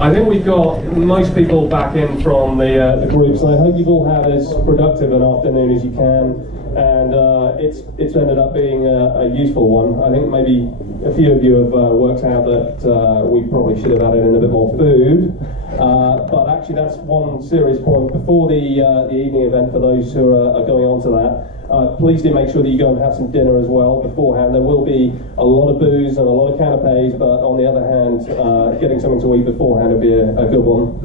I think we've got most people back in from the groups, and I hope you've all had as productive an afternoon as you can. And it's ended up being a useful one. I think maybe a few of you have worked out that we probably should have added in a bit more food. But actually, that's one serious point. Before the evening event, for those who are going on to that, please do make sure that you go and have some dinner as well beforehand. There will be a lot of booze and a lot of canapes, but on the other hand, getting something to eat beforehand would be a good one.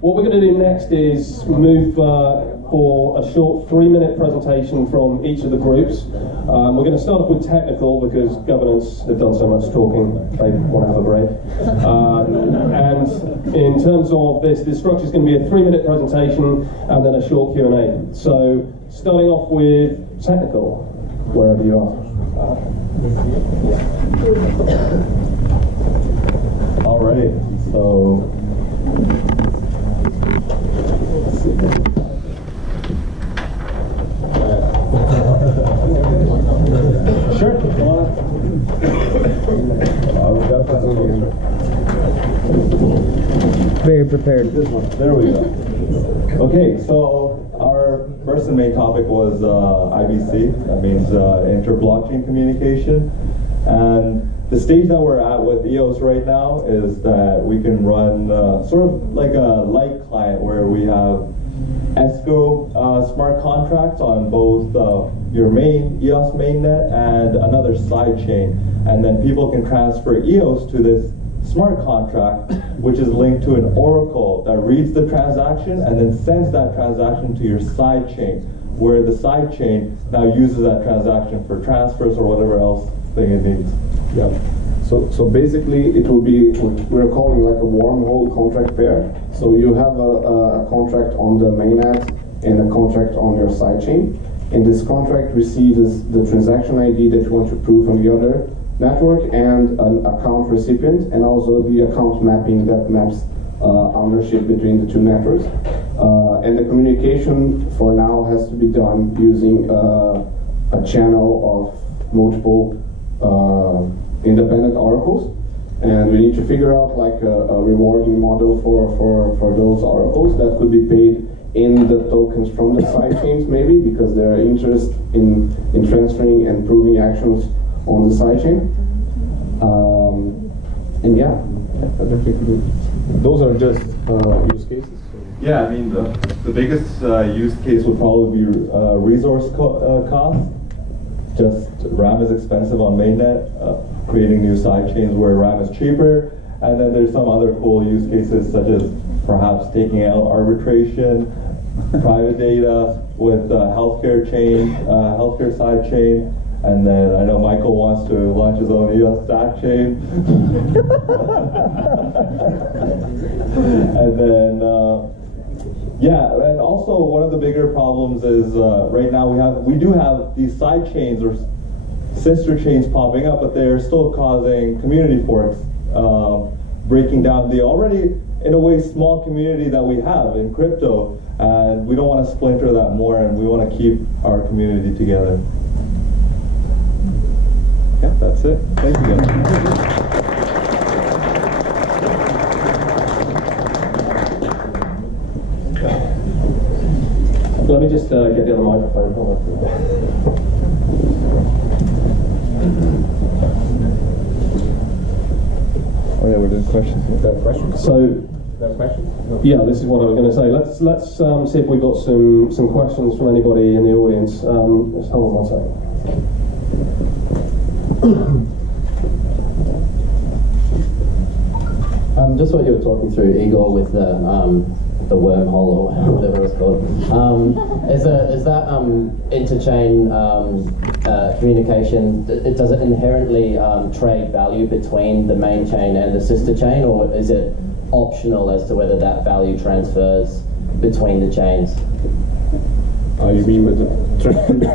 What we're going to do next is move for a short 3-minute presentation from each of the groups. We're going to start off with technical because governance have done so much talking, they want to have a break. And in terms of this structure is going to be a 3-minute presentation and then a short Q&A. So starting off with technical, wherever you are. All right, so let's see. Sure, come on. Very prepared. This one, there we go. Okay, so our first and main topic was IBC, that means inter-blockchain communication. And the stage that we're at with EOS right now is that we can run sort of like a light client where we have ESCO smart contracts on both your main EOS mainnet and another side chain, and then people can transfer EOS to this smart contract, which is linked to an oracle that reads the transaction and then sends that transaction to your side chain, where the side chain now uses that transaction for transfers or whatever else thing it needs. Yeah. So basically, it will be we're calling like a wormhole contract pair. So you have a contract on the mainnet and a contract on your sidechain, and this contract receives the transaction ID that you want to prove on the other network and an account recipient, and also the account mapping that maps ownership between the two networks. And the communication for now has to be done using a channel of multiple independent oracles, and we need to figure out like a rewarding model for those oracles that could be paid in the tokens from the sidechains, maybe because there are interest in transferring and proving actions on the sidechain. And yeah, I don't think those are just use cases. Yeah, I mean the biggest use case would probably be resource cost. Just RAM is expensive on mainnet, creating new side chains where RAM is cheaper, and then there's some other cool use cases such as perhaps taking out arbitration, private data with healthcare chain, healthcare side chain, and then I know Michael wants to launch his own EOS stack chain. And then yeah, and also one of the bigger problems is right now we do have these side chains or sister chains popping up, but they're still causing community forks, breaking down the already in a way small community that we have in crypto, and we don't want to splinter that more, and we want to keep our community together. Yeah, that's it. Thank you guys. Let me just get the other microphone. Hold on. Oh yeah, we're doing questions. Is that a question? So, No. yeah, this is what I was going to say. Let's see if we've got some questions from anybody in the audience. Just hold on one second. Just what you were talking through, Igor, with the wormhole or whatever it's called. Is that interchain communication? Does it inherently trade value between the main chain and the sister chain, or is it optional as to whether that value transfers between the chains? You mean with the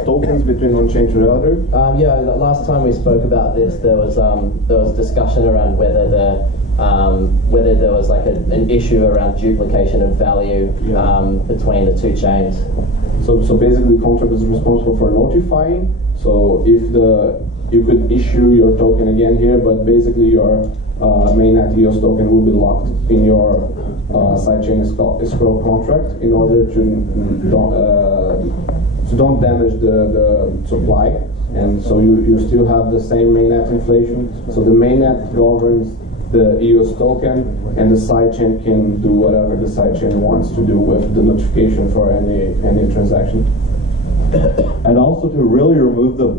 tokens between one chain to the other? Yeah. Last time we spoke about this, there was discussion around whether there was like an issue around duplication of value between the two chains. So basically, the contract is responsible for notifying. So if you could issue your token again here, but basically your mainnet EOS token will be locked in your sidechain escrow contract in order to don't damage the supply. And so you still have the same mainnet inflation. So the mainnet governs the EOS token, and the sidechain can do whatever the sidechain wants to do with the notification for any transaction. And also to really remove the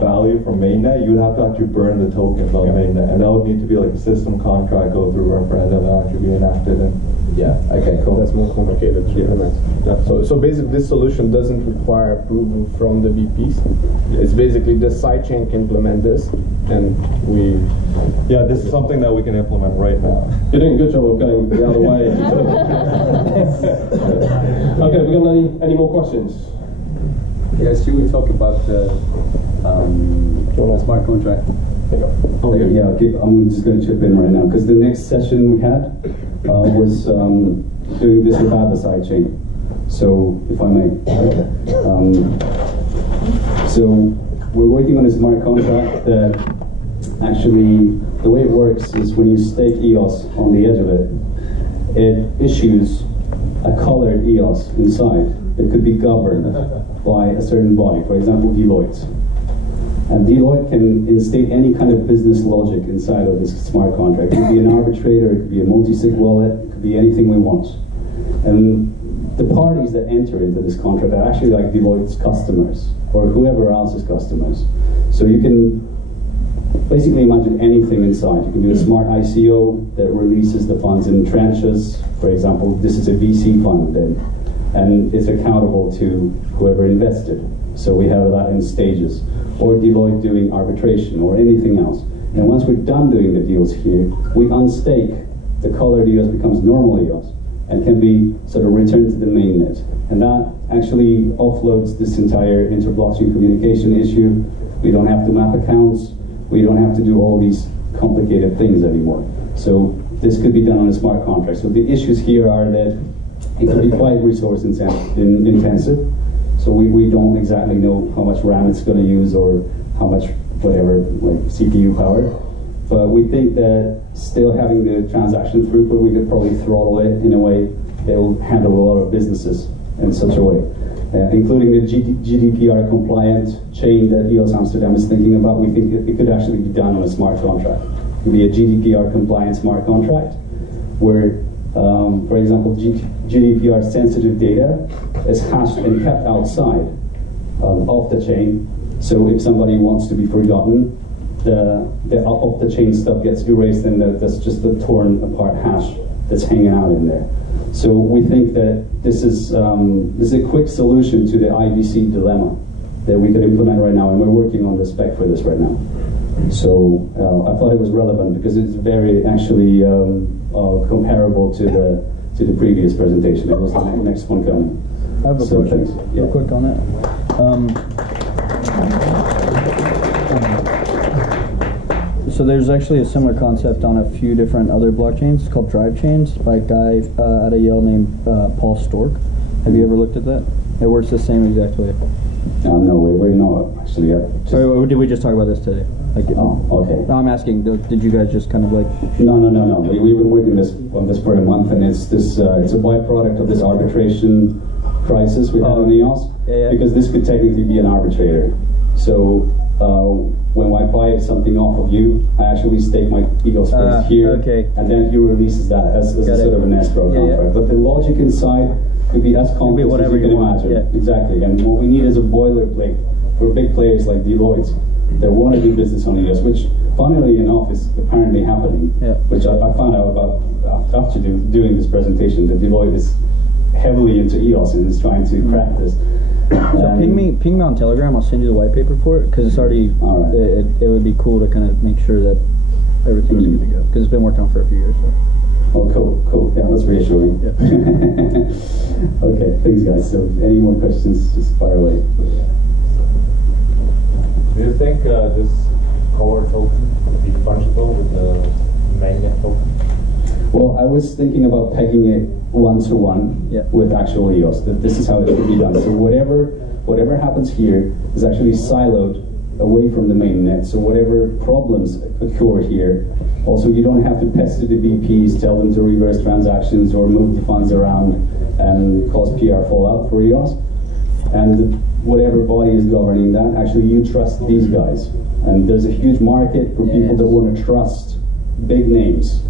value from mainnet, you would have to actually burn the tokens on mainnet, and that would need to be like a system contract, go through referendum, and actually be enacted. And Yeah. Okay. Cool. That's more complicated to implement. So basically, this solution doesn't require approval from the VPs. It's basically the sidechain can implement this, and we. Yeah, this is something that we can implement right now. You're doing a good job of going the other way. Okay, we got any more questions? Yes, should we talk about the smart contract? Okay, yeah, okay, I'm just going to chip in right now, because the next session we had was doing this without the sidechain. So, if I may. So, we're working on a smart contract that actually, the way it works is when you stake EOS on the edge of it, it issues a colored EOS inside. It could be governed by a certain body, for example, Deloitte. And Deloitte can instate any kind of business logic inside of this smart contract. It could be an arbitrator, it could be a multi-sig wallet, it could be anything we want. And the parties that enter into this contract are actually like Deloitte's customers, or whoever else's customers. So you can basically imagine anything inside. You can do a smart ICO that releases the funds in tranches. For example, this is a VC fund, and it's accountable to whoever invested. So we have that in stages. Or Deloitte doing arbitration, or anything else. And once we're done doing the deals here, we unstake. The colored EOS becomes normal EOS, and can be sort of returned to the mainnet. And that actually offloads this entire inter-blockchain communication issue. We don't have to map accounts. We don't have to do all these complicated things anymore. So this could be done on a smart contract. So the issues here are that it can be quite resource intensive. So we don't exactly know how much RAM it's going to use, or how much whatever, like CPU power. But we think that still having the transaction throughput, we could probably throttle it in a way that will handle a lot of businesses in such a way. Including the GDPR compliant chain that EOS Amsterdam is thinking about. We think it could actually be done on a smart contract. It could be a GDPR compliant smart contract where, for example, GDPR sensitive data is hashed and kept outside of the chain. So if somebody wants to be forgotten, the off the chain stuff gets erased, and that's just the torn apart hash that's hanging out in there. So we think that this is a quick solution to the IBC dilemma that we could implement right now, and we're working on the spec for this right now. So I thought it was relevant because it's very actually comparable to the previous presentation. It was the next one coming. I have a question, real quick on that. So there's actually a similar concept on a few different other blockchains. It's called drive chains by a guy at a Yale named Paul Stork. Have you ever looked at that? It works the same exact way. No, we're not actually yet. Or did we just talk about this today? Oh, okay. No, I'm asking, did you guys just kind of like... No. We've been working on this for a month, and it's a byproduct of this arbitration crisis we had on EOS. Yeah. Because this could technically be an arbitrator. So when I buy something off of you, I actually stake my EOS first here, and then he releases that as a sort of an escrow contract. But the logic inside could be as complex as you can imagine. Yeah. Exactly. And what we need is a boilerplate for big players like Deloitte that want to do business on EOS, which, funnily enough, is apparently happening. Yeah. Which I found out about after doing this presentation, that Deloitte is heavily into EOS and is trying to crack this. So ping me on Telegram. I'll send you the white paper for it, because it's already. All right. It would be cool to kind of make sure that everything's good to go, because it's been working on for a few years. So. Oh, cool. Yeah, that's reassuring. Yeah. Okay, thanks, guys. So, any more questions? Just fire away. Do you think this color token would be fungible with the mainnet token? Well, I was thinking about pegging it one-to-one with actual EOS. That this is how it should be done. So whatever happens here is actually siloed away from the main net. So whatever problems occur here, also you don't have to pester the BPs, tell them to reverse transactions or move the funds around and cause PR fallout for EOS. And whatever body is governing that, actually you trust these guys. And there's a huge market for people that want to trust big names.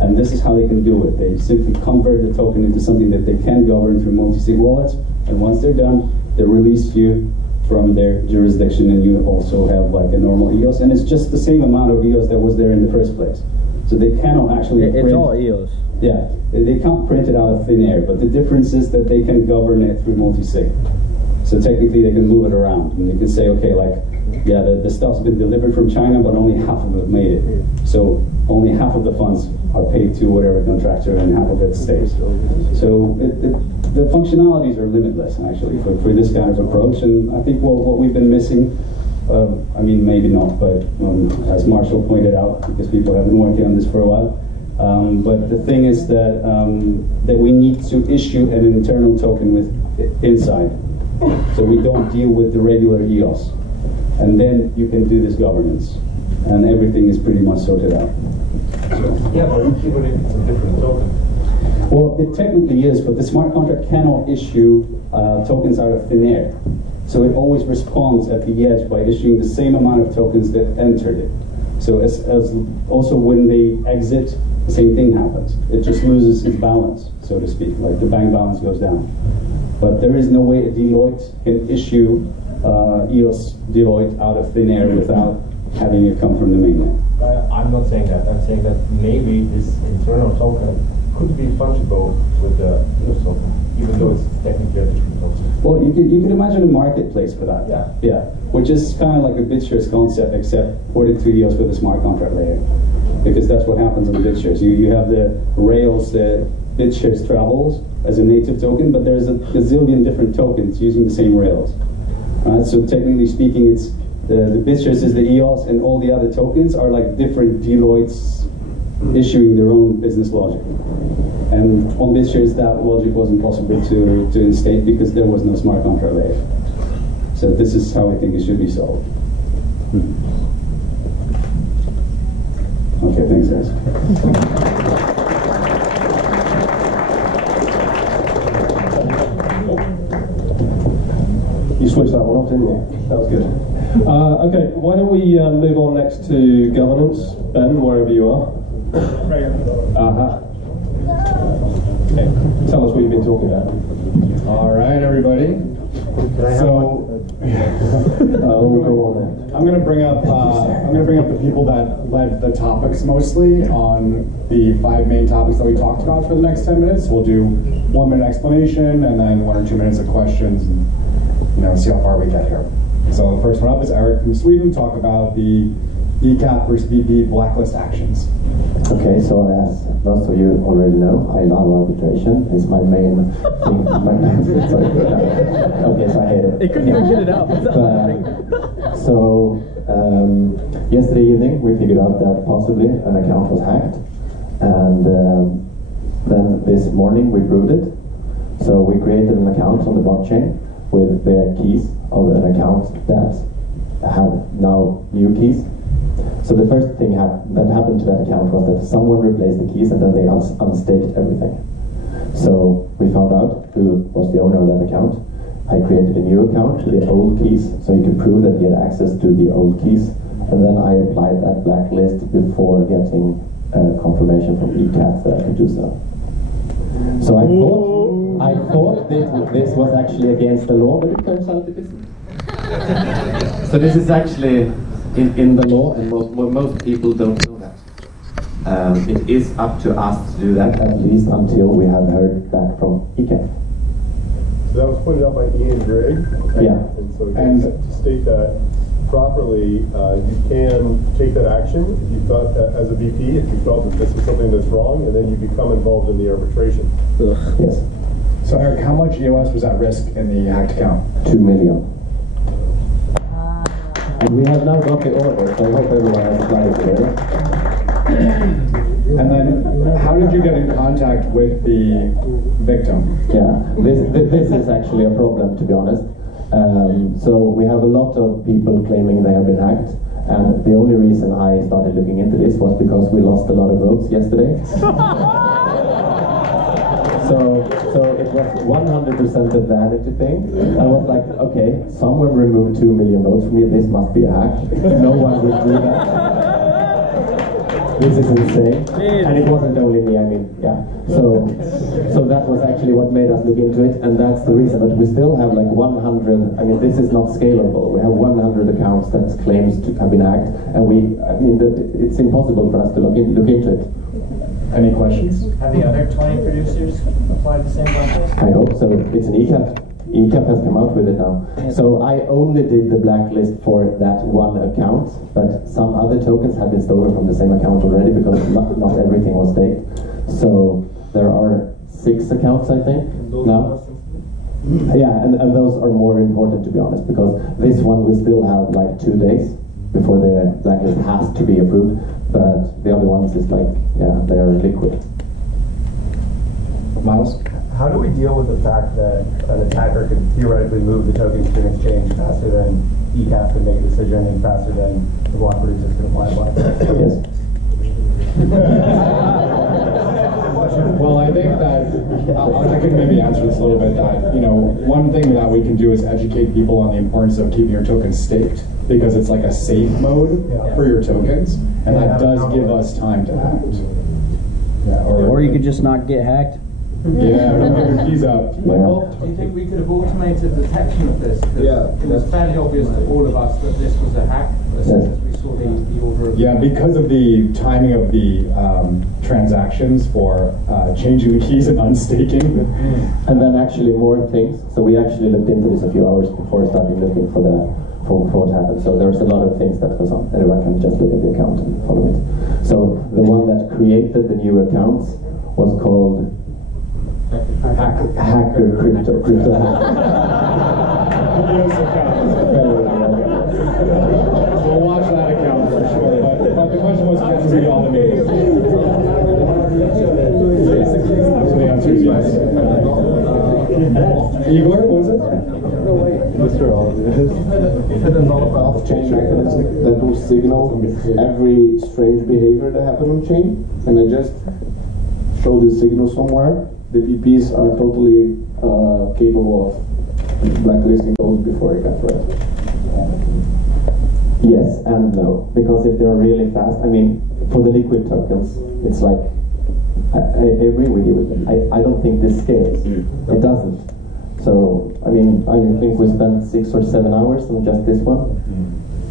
And this is how they can do it. They simply convert the token into something that they can govern through multi-sig wallets. And once they're done, they release you from their jurisdiction, and you also have like a normal EOS. And it's just the same amount of EOS that was there in the first place. So they cannot actually print. It's all EOS. Yeah, they can't print it out of thin air. But the difference is that they can govern it through multi-sig. So technically they can move it around. And they can say, okay, like, yeah, the stuff's been delivered from China, but only half of it made it. So only half of the funds are paid to whatever contractor and half of it stays. So the functionalities are limitless, actually, for this kind of approach. And I think what we've been missing, I mean, maybe not, but as Marshall pointed out, because people have been working on this for a while, but the thing is that, that we need to issue an internal token with inside. So we don't deal with the regular EOS. And then you can do this governance. And everything is pretty much sorted out. So. Yeah, but even if it's a different token. Well, it technically is, but the smart contract cannot issue tokens out of thin air. So it always responds at the edge by issuing the same amount of tokens that entered it. So as also when they exit, the same thing happens. It just loses its balance, so to speak, like the bank balance goes down. But there is no way a Deloitte can issue EOS Deloitte out of thin air without having it come from the mainnet. I'm not saying that. I'm saying that maybe this internal token could be fungible with the EOS token, even though it's technically a different token. Well, you could imagine a marketplace for that. Yeah. Yeah. Which is kind of like a BitShares concept, except ported to EOS with a smart contract layer. Because that's what happens on BitShares. You have the rails that BitShares travels as a native token, but there's a gazillion different tokens using the same rails. So technically speaking, it's the BitShares is the EOS, and all the other tokens are like different Deloittes issuing their own business logic. And on BitShares, that logic wasn't possible to instate because there was no smart contract layer. So this is how I think it should be solved. Okay, thanks guys. You switched that one off, didn't you? That was good. Okay, why don't we move on next to governance, Ben, wherever you are. Okay. Tell us what you've been talking about. All right, everybody. So, go on then. I'm going to bring up the people that led the topics mostly on the 5 main topics that we talked about for the next 10 minutes. We'll do 1 minute explanation and then 1 or 2 minutes of questions, and see how far we get here. So the first one up is Eric from Sweden. Talk about the ECAP versus VP blacklist actions. Okay, so as most of you already know, I love arbitration. It's my main thing. Sorry. Okay, so I hate it. It couldn't even get it out. So yesterday evening we figured out that possibly an account was hacked, and then this morning we proved it. So we created an account on the blockchain with the keys of an account that have now new keys. So the first thing that happened to that account was that someone replaced the keys and then they unstaked everything. So we found out who was the owner of that account. I created a new account with the old keys so he could prove that he had access to the old keys, and then I applied that blacklist before getting confirmation from ECAT that I could do so. So I thought this was actually against the law, but it turns out it isn't. So this is actually in the law, and most people don't know that. It is up to us to do that, at least until we have heard back from ECAT. So that was pointed out by Ian Gray. Yeah. And so to state that properly, you can take that action if you thought, as a VP, if you felt that this is something that's wrong, and then you become involved in the arbitration. Yes. So Eric, how much EOS was at risk in the hacked account? 2 million. And we have now got the order, so I hope everyone has slides here. And then, how did you get in contact with the victim? Yeah, this is actually a problem, to be honest. So we have a lot of people claiming they have been hacked, and the only reason I started looking into this was because we lost a lot of votes yesterday. So it was 100% a vanity thing. I was like, okay, someone removed 2 million votes from me, this must be a hack. No one would do that. This is insane. And it wasn't only me, I mean, yeah. So that was actually what made us look into it, and that's the reason. But we still have like 100, I mean, this is not scalable. We have 100 accounts that claims to have been hacked, and it's impossible for us to look into it. Any questions? Have the other 20 producers applied the same blacklist? I hope so. It's an ECAP. ECAP has come out with it now. So I only did the blacklist for that one account, but some other tokens have been stolen from the same account already because not everything was staked. So there are 6 accounts, I think, now. Yeah, and those are more important, to be honest, because this one we still have like 2 days before the blacklist has to be approved, but the other ones is like, yeah, they are liquid. Miles? How do we deal with the fact that an attacker could theoretically move the tokens to an exchange faster than ECAP could make a decision and faster than the block producers could apply a block? Yes. Well, I think that I can maybe answer this a little bit. That, you know, one thing that we can do is educate people on the importance of keeping your tokens staked, because it's like a safe mode for your tokens, and that does give us time to act. Yeah, or you could just not get hacked. Yeah, don't give your keys up. Michael, do you think we could have automated detection of this? Yeah. It was fairly obvious to all of us that this was a hack as soon as we saw the order of... Yeah, because of the timing of the transactions for changing the keys and unstaking. And then actually more things. So we actually looked into this a few hours before starting looking for what happened. So there's a lot of things that goes on. Anyone can just look at the account and follow it. So the one that created the new accounts was called Hacker Crypto Hacker. We'll watch that account for sure. But the question was, can we automate it? So the answer is yes. Igor, what was it? Mr. You've had a lot of off-chain mechanism that will signal every strange behavior that happened on chain, and I just showed the signal somewhere. The VPs are totally capable of blacklisting those before it got read. Yes and no, because if they're really fast, I mean, for the liquid tokens, it's like, I agree with you. I don't think this scales. It doesn't. So, I mean, I think we spent 6 or 7 hours on just this one.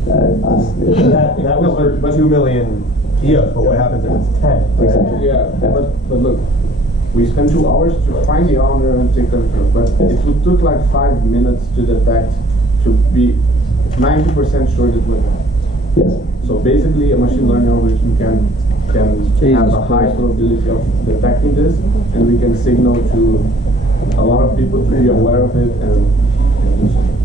That was for 2 million EOS, but what happens if it's 10? Right? Exactly. Yeah, but look, we spent 2 hours to find the owner and take them through, but it took like 5 minutes to detect, to be 90% sure that we're hacked. Yes. So basically, a machine learning algorithm can have a high probability of detecting this, and we can signal to a lot of people to be aware of it and do something.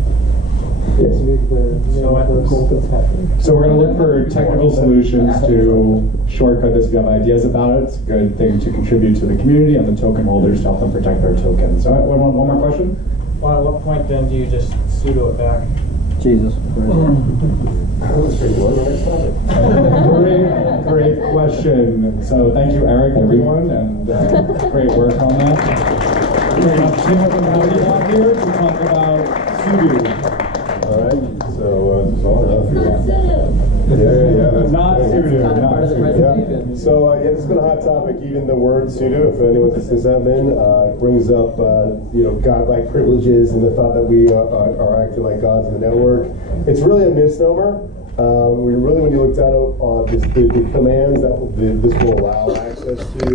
So we're going to look for technical solutions to shortcut this. If you have ideas about it, it's a good thing to contribute to the community and the token holders to help them protect their tokens. So one more question? Well, at what point then do you just pseudo it back? Jesus. Great question. So thank you, Eric, everyone, and great work on that. We have Tim from here to talk about Sudo. All right, so this is all enough. Yeah, not Sudo. Yeah. So this has been a hot topic. Even the word sudo, if anyone's a sysadmin, brings up godlike privileges and the thought that we are acting like gods in the network. It's really a misnomer. When you looked at the commands that this will allow access to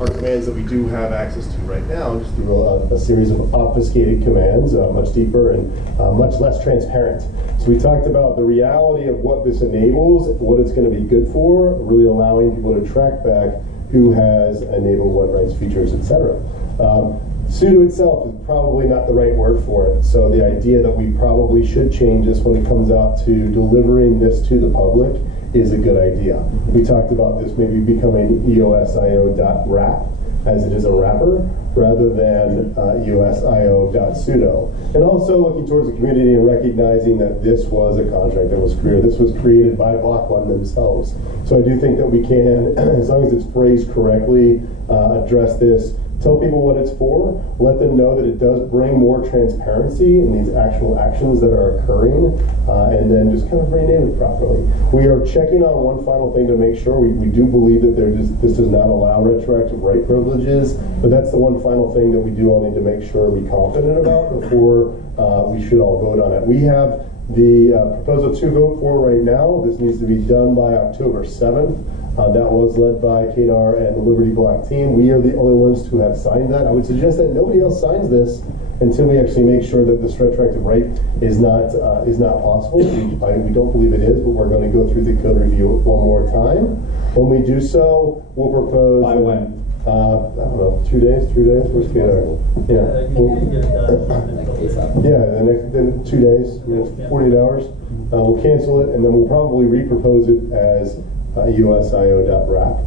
are commands that we do have access to right now, just through a series of obfuscated commands, much deeper and much less transparent. So we talked about the reality of what this enables, what it's going to be good for, really allowing people to track back who has enabled what rights, features, etc. Sudo itself is probably not the right word for it. So the idea that we probably should change this when it comes out to delivering this to the public is a good idea. We talked about this maybe becoming EOSIO.wrap, as it is a wrapper, rather than EOSIO.pseudo. And also looking towards the community and recognizing that this was a contract that was created. This was created by Block One themselves. So I do think that we can, as long as it's phrased correctly, address this. Tell people what it's for, let them know that it does bring more transparency in these actual actions that are occurring, and then just kind of rename it properly. We are checking on one final thing to make sure. We do believe that this does not allow retroactive right privileges, but that's the one final thing that we do all need to make sure and be confident about before we should all vote on it. We have the proposal to vote for right now. This needs to be done by October 7th. That was led by KDAR and the Liberty Block team. We are the only ones who have signed that. I would suggest that nobody else signs this until we actually make sure that this retroactive right is not possible. We don't believe it is, but we're going to go through the code review one more time. When we do so, we'll propose. By when? I don't know, 2 days, 3 days. Where's KDAR? Yeah. Then 2 days, 48 hours. We'll cancel it, and then we'll probably repropose it as EOSIO.wrap.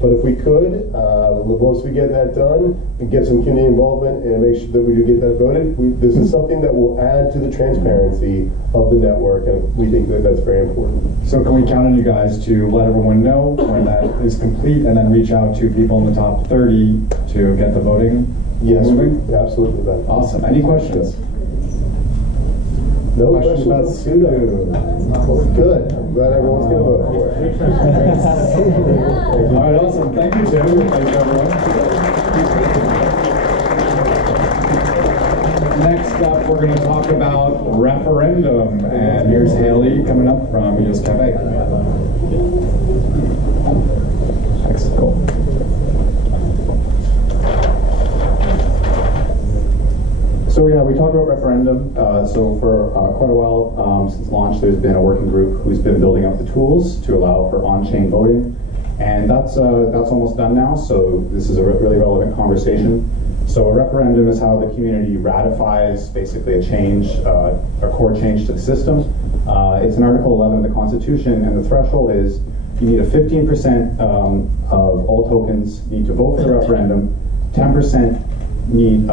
But if we could, once we get that done, and get some community involvement and make sure that we do get that voted, this is something that will add to the transparency of the network, and we think that that's very important. So can we count on you guys to let everyone know when that is complete, and then reach out to people in the top 30 to get the voting moving? Absolutely, Ben. Awesome. Any questions? No questions about pseudo. Good. I'm glad everyone's going to vote for it. All right, awesome. Thank you, Tim. Thank you, everyone. Next up, we're going to talk about referendum. And here's Haley coming up from EOS Cafe. Excellent. Cool. So yeah, we talked about referendum. So for quite a while, since launch, there's been a working group who's been building up the tools to allow for on-chain voting, and that's almost done now. So this is a really relevant conversation. So a referendum is how the community ratifies basically a change, a core change to the system. It's in Article 11 of the Constitution, and the threshold is you need a 15% of all tokens need to vote for the referendum, 10% need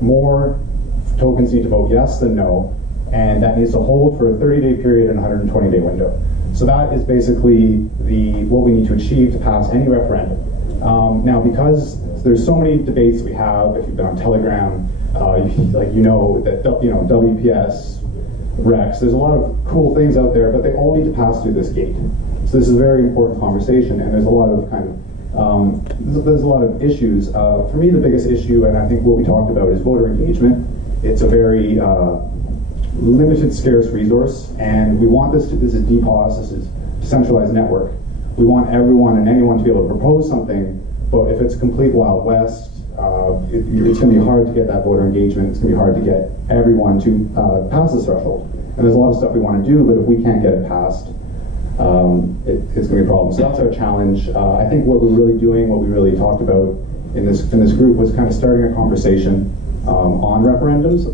more tokens need to vote yes than no, and that needs to hold for a 30-day period and a 120-day window. So that is basically what we need to achieve to pass any referendum. Now, because there's so many debates we have, if you've been on Telegram, WPS, Rex, there's a lot of cool things out there, but they all need to pass through this gate. So this is a very important conversation, and there's a lot of there's a lot of issues. For me, the biggest issue, and I think what we talked about, is voter engagement. It's a very limited, scarce resource, and we want this is DPoS, this is decentralized network. We want everyone and anyone to be able to propose something, but if it's complete Wild West, it's going to be hard to get that voter engagement. It's going to be hard to get everyone to pass this threshold. And there's a lot of stuff we want to do, but if we can't get it passed, it's going to be a problem. So that's our challenge. I think what we're really doing, what we really talked about in this group, was kind of starting a conversation on referendums,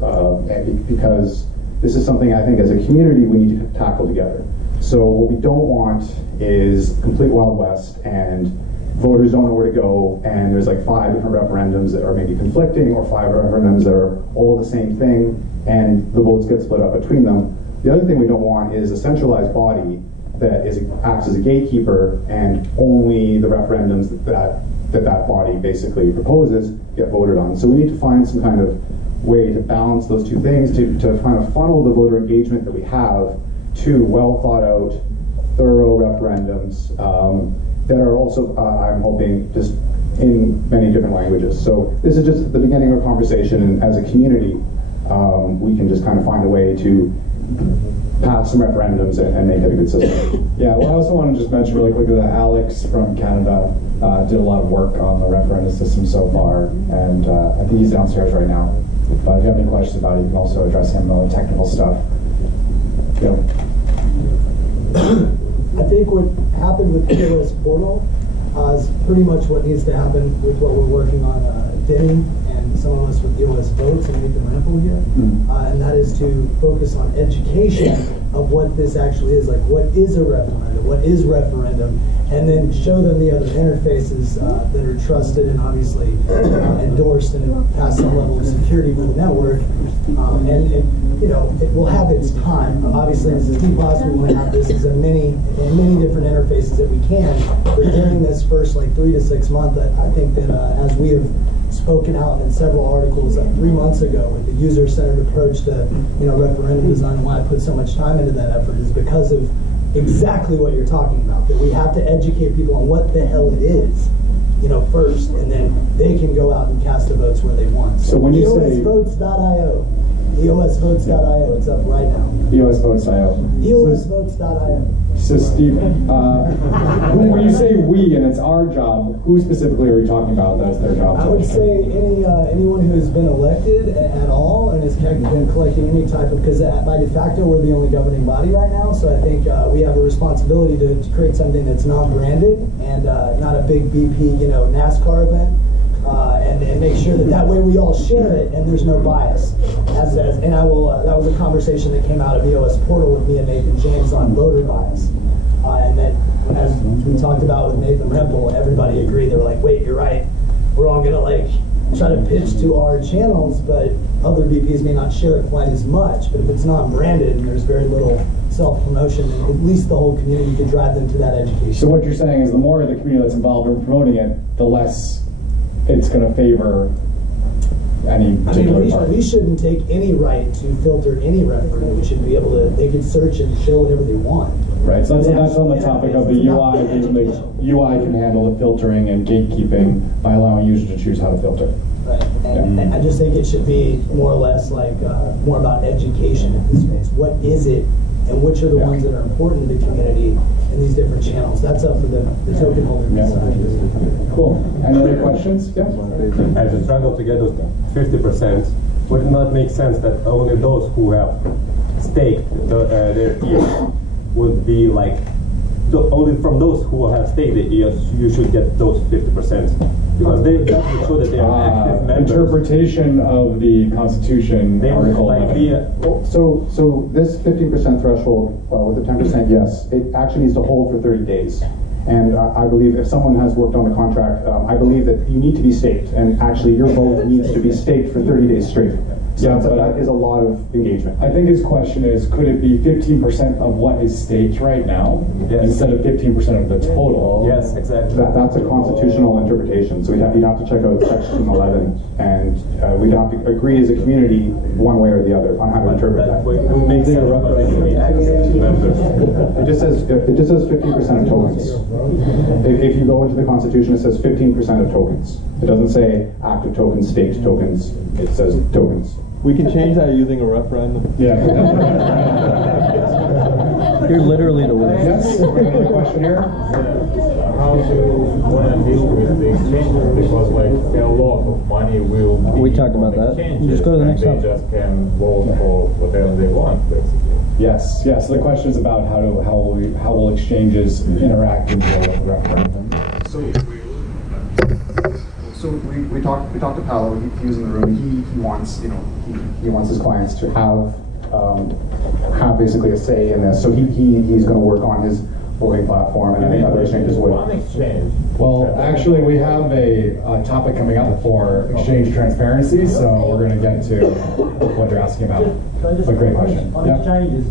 because this is something I think as a community we need to tackle together. So what we don't want is complete Wild West and voters don't know where to go, and there's like 5 different referendums that are maybe conflicting, or 5 referendums that are all the same thing, and the votes get split up between them. The other thing we don't want is a centralized body that acts as a gatekeeper, and only the referendums that body basically proposes get voted on. So we need to find some kind of way to balance those two things, to kind of funnel the voter engagement that we have to well thought out, thorough referendums that are also, I'm hoping, just in many different languages. So this is just the beginning of a conversation, and as a community, we can just kind of find a way to pass some referendums and make it a good system. Yeah, well, I also want to just mention really quickly that Alex from Canada did a lot of work on the referendum system so far, and I think he's downstairs right now. But if you have any questions about it, you can also address him on the technical stuff. Yep. I think what happened with the EOS portal is pretty much what needs to happen with what we're working on, DINning and some of us with EOS Votes and Nathan Rampel here, and that is to focus on education of what this actually is. Like, what is a referendum? What is referendum? And then show them the other interfaces that are trusted and obviously endorsed and pass some level of security for the network. And you know, it will have its time. Obviously, as a key class, we want to have this as many different interfaces that we can. But during this first 3 to 6 months, I think that as we have spoken out in several articles 3 months ago with the user-centered approach to referendum design, and why I put so much time into that effort is because of exactly what you're talking about. That we have to educate people on what the hell it is, first, and then they can go out and cast the votes where they want. So when you say EOSvotes.io, EOSvotes.io, it's up right now. EOSvotes.io. EOSvotes.io. So Steve, when you say we and it's our job, who specifically are you talking about? That's their job. I would say anyone who has been elected at all and has been collecting any type of, because by de facto we're the only governing body right now. So I think we have a responsibility to create something that's non-branded and not a big BP, NASCAR event. And make sure that way we all share it and there's no bias. And I will. That was a conversation that came out of EOS Portal with me and Nathan James on voter bias. And then as we talked about with Nathan Rempel, everybody agreed. They were like, "Wait, you're right. We're all gonna try to pitch to our channels, but other VPs may not share it quite as much. But if it's non-branded and there's very little self-promotion, then at least the whole community can drive them to that education." So what you're saying is the more the community that's involved in promoting it, the less it's going to favor any particular party. We shouldn't take any right to filter any referendum. We should be able to, they can search and show whatever they want. Right, so that's on the topic of the UI. The UI can handle the filtering and gatekeeping by allowing users to choose how to filter. Right, and I just think it should be more or less more about education in this space. What is it, and which are the ones that are important to the community in these different channels? That's up to the token holder to decide. Cool. Any other questions? Yeah. As a struggle to get those 50%, would it not make sense that only those who have staked their EOS would be only from those who have staked the EOS, you should get those 50%? Because that would show that they are active members. Interpretation of the Constitution, Article 11. So this 15% threshold with the 10% yes, it actually needs to hold for 30 days. And I believe if someone has worked on the contract, I believe that you need to be staked, and actually your vote needs to be staked for 30 days straight. So yeah, that is a lot of engagement. I think his question is, could it be 15% of what is staked right now instead of 15% of the total? Yes, exactly. That's a constitutional interpretation. So you'd have to check out Section 11, and we'd have to agree as a community one way or the other on how to interpret that. It makes sense, but it should be active members. It just says 50% of tokens. If you go into the Constitution, it says 15% of tokens. It doesn't say active tokens, staked tokens. It says tokens. We can change that using a referendum. Yeah. You're literally the winner. Yes. Another question here. How do you want to deal with the exchanges? Because a lot of money will be We talked about that. Just go to the next topic. They just can vote for whatever they want, basically. Yes. Yes. So the question is about how will exchanges interact and deal with referendum. So we talked to Paolo. He was in the room. He wants he wants his clients to have basically a say in this. So he's going to work on his voting platform, and I think other exchanges would. One exchange. Well, actually, we have a topic coming up for exchange transparency, so we're going to get to what you're asking about. A great question. On exchanges,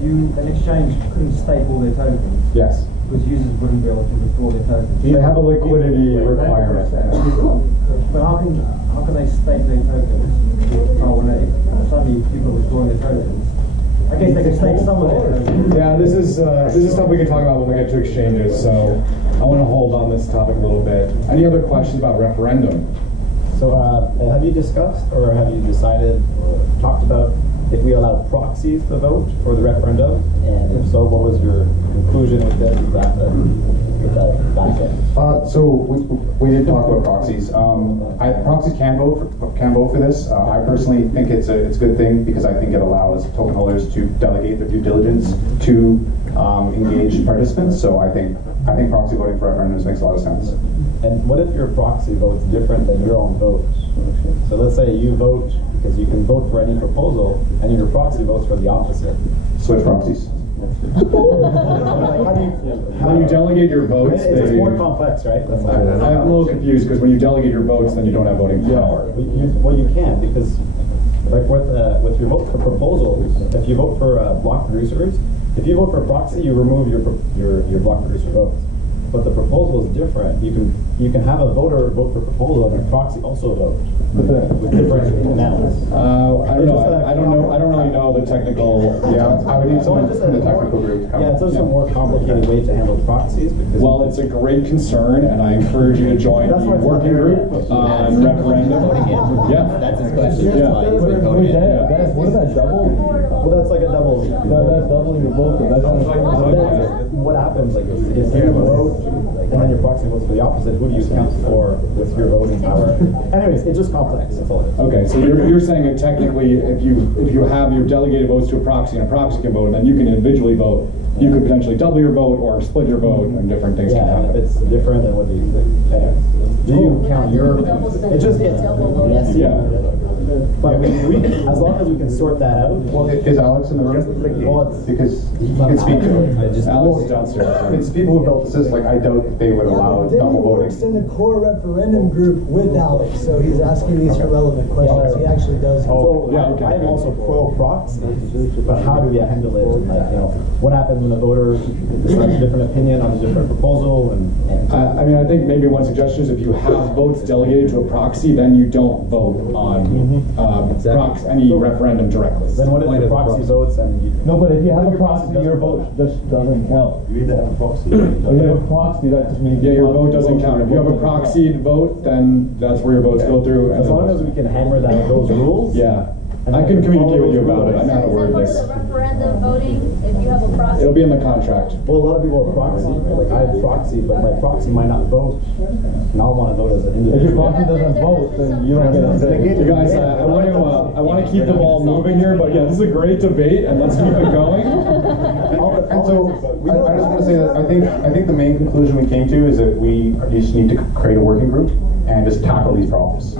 an exchange couldn't stake all their tokens. Yes. Because users wouldn't be able to withdraw their tokens. They have a liquidity requirement. But how can they stake their tokens? When suddenly people are withdrawing their tokens. I guess they can stake some of their tokens. Yeah, this is stuff we can talk about when we get to exchanges. So I want to hold on this topic a little bit. Any other questions about referendum? So have you discussed or have you decided or talked about if we allow proxies to vote for the referendum? And if so, what was your conclusion with that back end? So we did talk about proxies. Proxies can vote for this. I personally think it's a good thing because I think it allows token holders to delegate their due diligence to engage participants. So I think proxy voting for referendums makes a lot of sense. And what if your proxy vote's different than your own vote? So let's say you vote because you can vote for any proposal, and your proxy votes for the opposite. Switch proxies. How do you delegate your votes? It's just more complex, right? That's I'm a little confused because when you delegate your votes, then you don't have voting power. Well, you can, because like with your vote for proposals, if you vote for block producers, if you vote for proxy, you remove your block producer votes. But the proposal is different. You can have a voter vote for proposal and a proxy also vote with different amounts. I don't know. I don't really know the technical. Yeah, I would need someone from the technical group. Yeah, it's just a more complicated way to handle proxies. Because well, it's a great concern, and I encourage you to join the working group on referendum. Yeah, that's his question. Yeah. What is that double? Well, that's like a double. That's doubling your vote. What happens like if you vote and then your proxy votes for the opposite, who do you count for with your voting power? Anyways, it's just complex. That's all it is. Okay, so you're saying that technically, if you have your delegated votes to a proxy and a proxy can vote, then you can individually vote. You could potentially double your vote or split your vote, and different things can happen. If it's different, then what do you think? Do you count your? It just gets messy. Yeah. But as long as we can sort that out. Well, is Alex in the room? Well, Because he can speak to it. Alex is downstairs. It's people who built the system. Like I doubt they would allow double voting. Works in the core referendum group with Alex, so he's asking these relevant questions. He actually does. So I'm also pro proxy, but how do we handle it? And like, what happens when a voter decides a different opinion on a different proposal? I mean, I think maybe one suggestion is if you have votes delegated to a proxy, then you don't vote on any referendum directly. Then what if the proxy votes and you... No, but if you have a proxy, your vote just doesn't count. You either have a proxy. If you have a proxy, that just means your vote doesn't count. If you have a proxied vote, then that's where your votes go through. As long as we can hammer down those rules. Yeah. I can communicate with you about it. I know how to word this. Referendum voting, if you have a proxy. It'll be in the contract. Well, a lot of people are proxy. Like I have proxy, but my proxy might not vote, and I'll want to vote as an individual. If your proxy doesn't vote, then you don't get a say. You guys, I want to keep the ball moving here, but yeah, this is a great debate, and let's keep it going. And so I just want to say that I think the main conclusion we came to is that we just need to create a working group and just tackle these problems.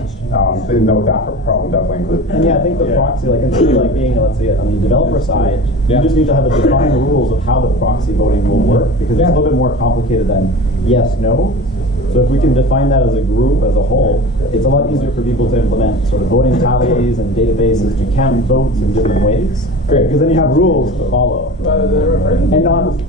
Didn't know that problem definitely included. And yeah, I think the proxy, like instead of like being, let's say, on the developer side, you just need to have a defined rules of how the proxy voting will work, because it's a little bit more complicated than yes, no. So if we can define that as a group, as a whole, it's a lot easier for people to implement sort of voting tallies and databases to count votes in different ways. Great. Because then you have rules to follow. And not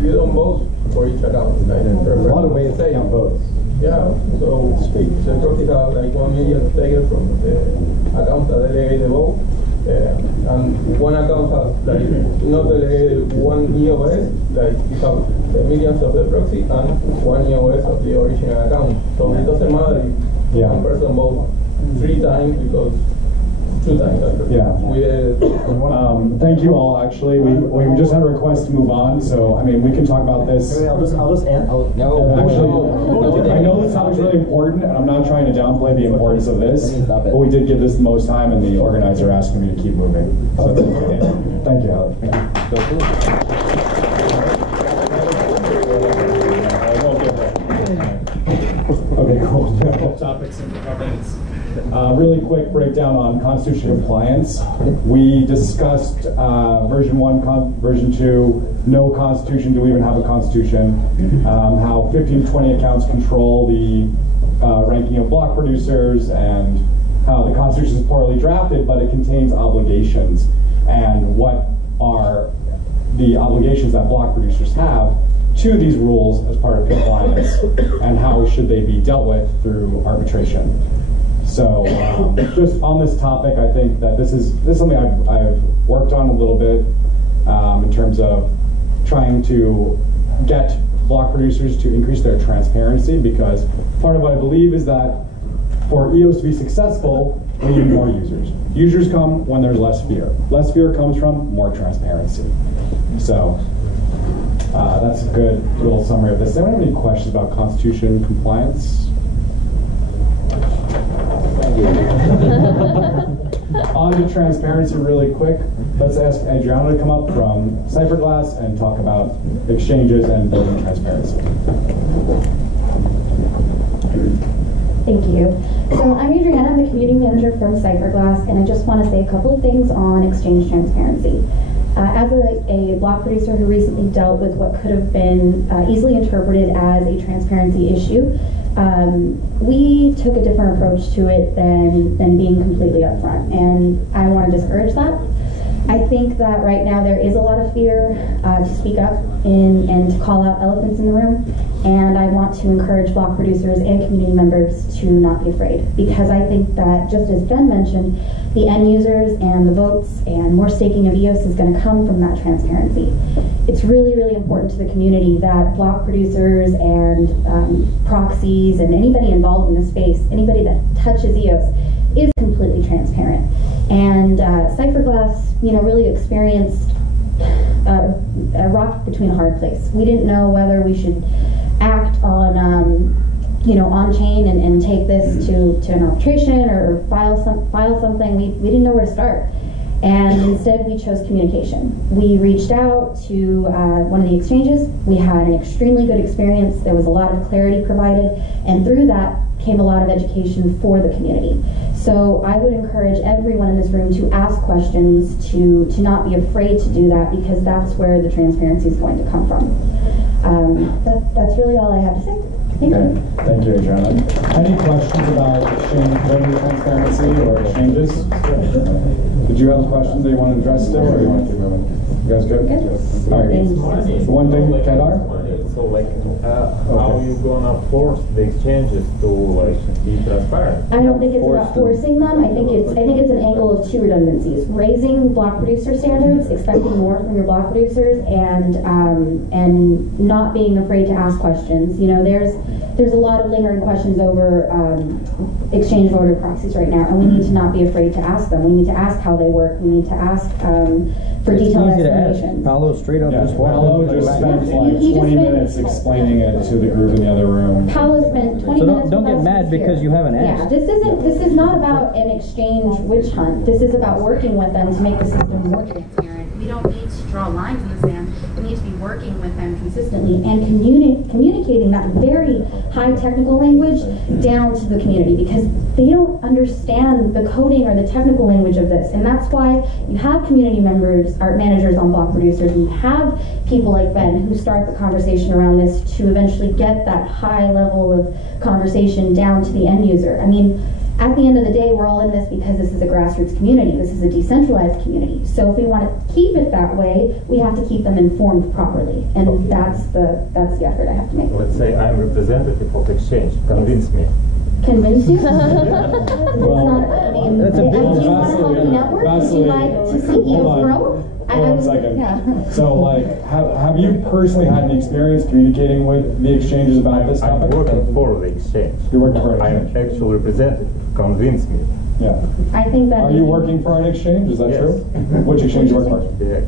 you don't vote for each account. Right? A lot of ways to count votes. Yeah, so the proxy have like 1 million taken from the account that delegate the vote, and one account has like not delegated one EOS, like you have the millions of the proxy and one EOS of the original account. So it doesn't matter if one person votes 3 times because 2 times. Yeah. Thank you all. Actually, we just had a request to move on, so I mean we can talk about this. I'll just add. Actually, I know this topic's really important, and I'm not trying to downplay the importance of this, but we did give this the most time, and the organizer asked me to keep moving. So thank you, Alex. Okay, cool. Topics and governance. Really quick breakdown on constitution compliance. We discussed version 1, version 2, no constitution, do we even have a constitution, how 15 to 20 accounts control the ranking of block producers, and how the constitution is poorly drafted, but it contains obligations, and what are the obligations that block producers have to these rules as part of compliance, and how should they be dealt with through arbitration. So just on this topic, I think that this is something I've worked on a little bit in terms of trying to get block producers to increase their transparency, because part of what I believe is that for EOS to be successful, we need more users. Users come when there's less fear. Less fear comes from more transparency. So that's a good little summary of this. Does anyone have any questions about constitution compliance? On to transparency really quick. Let's ask Adriana to come up from Cypherglass and talk about exchanges and building transparency. Thank you. So I'm Adriana, I'm the community manager from Cypherglass, and I just want to say a couple of things on exchange transparency. As a block producer who recently dealt with what could have been easily interpreted as a transparency issue, we took a different approach to it than being completely upfront, and I want to discourage that. I think that right now there is a lot of fear to speak up and to call out elephants in the room, and I want to encourage block producers and community members to not be afraid, because I think that, just as Ben mentioned, the end users and the votes and more staking of EOS is going to come from that transparency. It's really, really important to the community that block producers and proxies and anybody involved in the space, anybody that touches EOS, is completely transparent. And Cypherglass, really experienced a rock between a hard place. We didn't know whether we should act on, on chain and take this to an arbitration or file something. We didn't know where to start. And instead, we chose communication. We reached out to one of the exchanges. We had an extremely good experience. There was a lot of clarity provided, and through that came a lot of education for the community. So I would encourage everyone in this room to ask questions, to not be afraid to do that, because that's where the transparency is going to come from. That's really all I have to say. Thank you. Thank you, Adriana. Any questions about exchange voting transparency or exchanges? Did you have questions that you want to address still, or you want to keep moving? You guys good? Good. All right. One thing, Kedar? So, how are you gonna force the exchanges to be transparent? I don't think it's about forcing them. I think it's an angle of two redundancies: raising block producer standards, expecting more from your block producers, and not being afraid to ask questions. There's a lot of lingering questions over exchange voter proxies right now, and we need to not be afraid to ask them. We need to ask how they work. We need to ask for detailed explanation. Paolo straight up just Paolo just spent like 20 minutes explaining it to the group in the other room. Paolo spent 20 minutes. Don't get mad because you haven't asked. Yeah, this is not about an exchange witch hunt. This is about working with them to make the system more transparent. We don't need to draw lines in the sand. We need to be working with them consistently and communicating that very high technical language down to the community, because they don't understand the coding or the technical language of this. And that's why you have community members, or managers on block producers, and you have people like Ben who start the conversation around this to eventually get that high level of conversation down to the end user. I mean, at the end of the day, we're all in this because this is a grassroots community. This is a decentralized community. So if we want to keep it that way, we have to keep them informed properly. And that's the effort I have to make. Let's say I'm representative of exchange. Convince me. Convince you? That's a big do you want to help the network? Would you like to see EOS grow? Hold on a second. Yeah. So, have you personally had any experience communicating with the exchanges about this topic? I'm working for the exchange. You're working for an exchange. I'm actually representative. Convince me. Yeah. I think that. Are you working for an exchange? Is that true? Which exchange do you work for? BX.